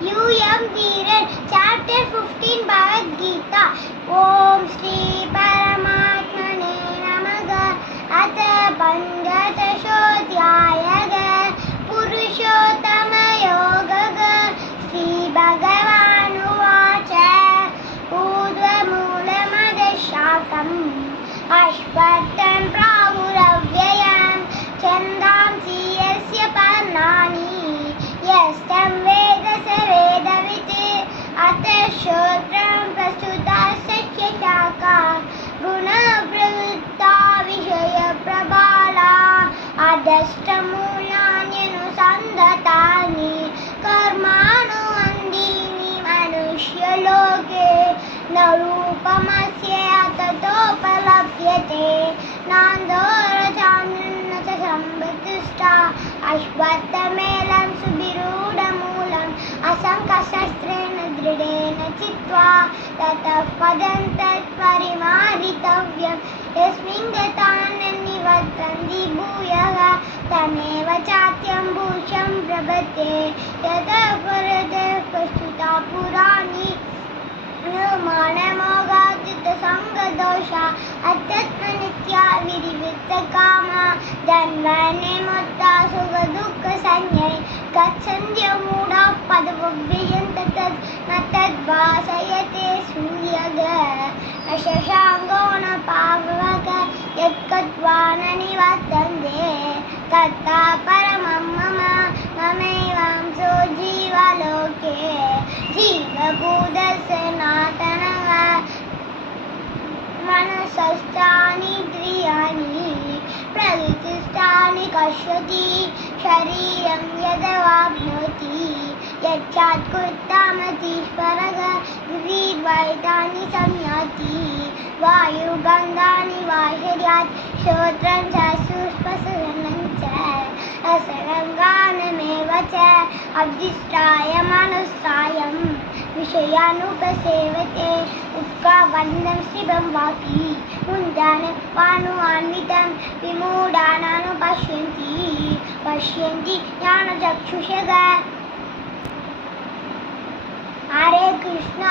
U.M. Veeran, Chapter 15, Bhagavad Gita. Om Shri Paramatmane Namaha. Atha Panchadashodhyayaha Purushottama Yogaha. Shri Bhagavan Urdhva Moolamudashakam Ashvattam Prahuravyayam Chandamsi Yasya Parnani Yastam Veda Savedaviti Atha Shotram Prastutasa Shaka Guna Pravritta Vishaya Prabhala Adashtamulanyanu Sandatani Karmanu Andini Manushya Loke Narupamasya Tatopalapyate Nandorachanana Sambhatishta Ashvattamelam Subirudamulam Asankashastrena Dridena Chitva Tatah Padam Tat Parimaritavyam Yasmin Gatanan Nivatanti Bhuyaha Tameva Chatyam Bhusham Prabhate Yatah Parade Pastuta Purani Manamogajita Sangadosha Atatma Nitya Virivita Kama Danvane Mutta Suga Dukha Sanyai Gatsandya Muda Padavabhiyantatad Natad Vasayate Suryaga Ashashangona Pavaka Yatkatwana Nivatande Tatta Paramamama Mamevam So Jiva Loke Jiva Buddha Sanatanaga Manasastani Driyani Praritistani Kashyati Shariram Yadavapnoti Yachat Kurtamatishvaraga Vidvaitani Samyati Vayu Gandhani Vasharyat Shotram Sasuspasanancha Asaranganameva Abdistraya Manusayam Vishayanupasevate Ukka Vandam Sribam Vaki Mundane Panu Anvitam Vimudananu Pashyanti Jnana Chakshushaga Hare Krishna